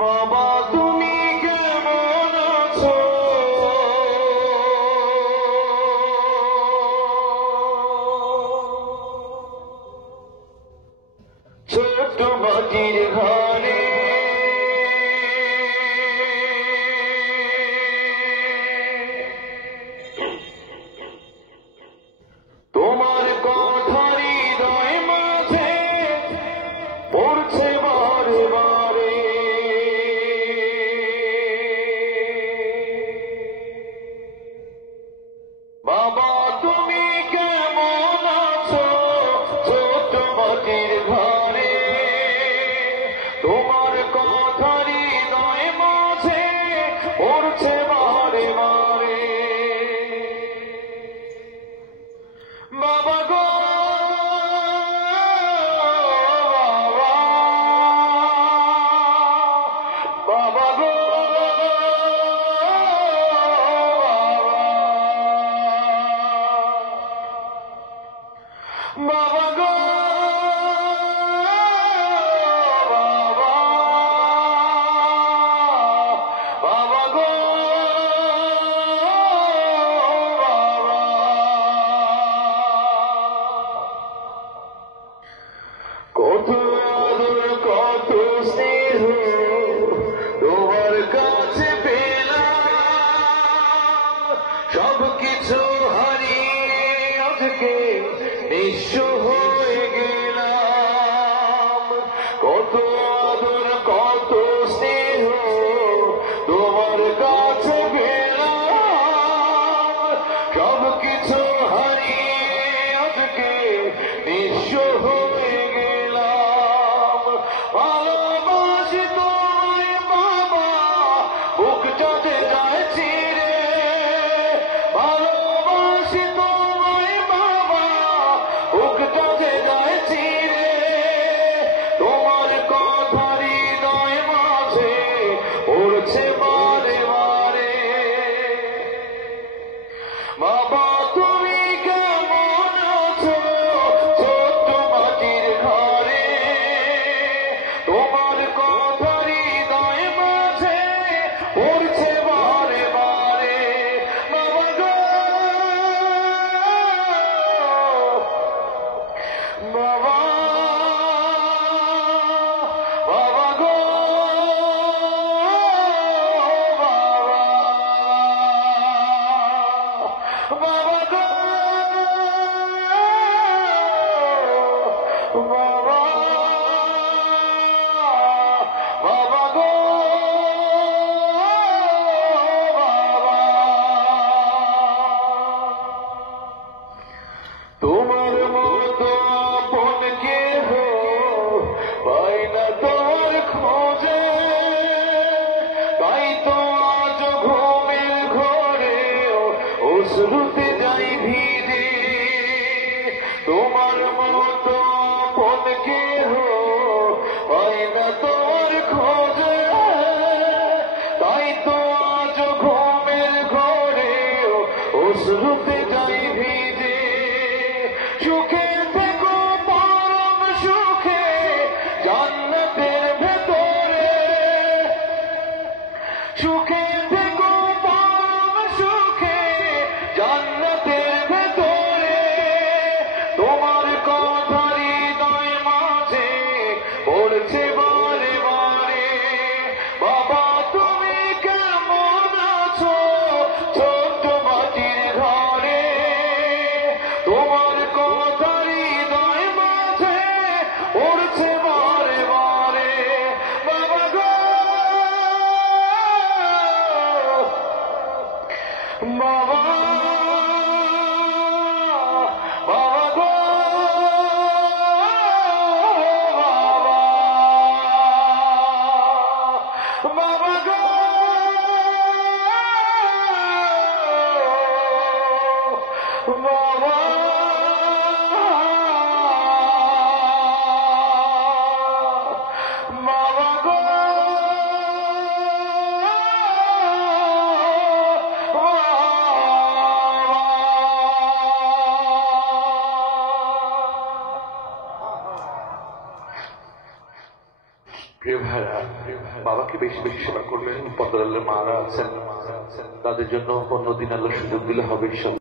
বাবা তুমি কেমন আছো? ছোট মাটির ঘরে তোমার কথা হৃদয় মাঝে পড়ছে বারে বারে। বাবা তুমি কেমন আছো? ছোট মাটির ঘরে তোমার কথা হৃদয় মাঝে পড়ছে বারে বারে। বাবা গো বাবা গো বাবা গো বাবা বাবা গো কত আদর কত স্নেহ তোমার কাছে পেলাম, সব কিছু হারিয়ে আজকে নিঃস্ব হয়ে গেলাম। কত আদর কত স্নেহ তোমার কাছে পেলাম, সব কিছু হারিয়ে আজকে নিঃস্ব হয়ে গেলাম। ভালোবাসি তোমায় বাবা, বুক চটে যায় চিরে। ভালোবাসি তোমায় বাবা, বুক চটে যায় চিরে। তোমার কথা হৃদয় মাঝে পড়ছে বারে বারে। বাবা তুমি কেমন আছো? ছোট্ট মাটির ঘরে তোমার কথা হৃদয় মাঝে পড়ছে বারে বারে। বাবা গো বাবা বাবা গো বাবা গো বাবা বাবা গো বাবা। তোমার মতো আপন কেহ পাই না তোমার খোঁজে, তাই তো আজ ঘুমের ঘরে অশ্রুতে যাই ভিজে। তোমার মতো আপন কেহ পাই না তোমার খোঁজে, তাই তো আজ ঘুমের ঘরে অশ্রুতে যাই ভিজে। সুখে থেকো পরম সুখে জান্নাতের ভেতরে, সুখে থেকো পরম সুখে জান্নাতের ভেতরে। তোমার কথা হৃদয় মাঝে পড়ছে বারে বারে। বাবা তুমি কেমন আছো? ছোট্ট মাটির ঘরে তোমার কথা হৃদয় মাঝে পড়ছে বারে বারে। বাবা গো বাবা বাবা গো বাবা বাবা গো বাবা বাবা গো প্রিয় ভাই। ভাইরা, বাবাকে বেশি বেশি সেবা করবেন। পর্দার মারা আছেন, তাদের জন্য অন্যদিন আল্লাহ সুযোগ দিলে হবে ইনশাআল্লাহ।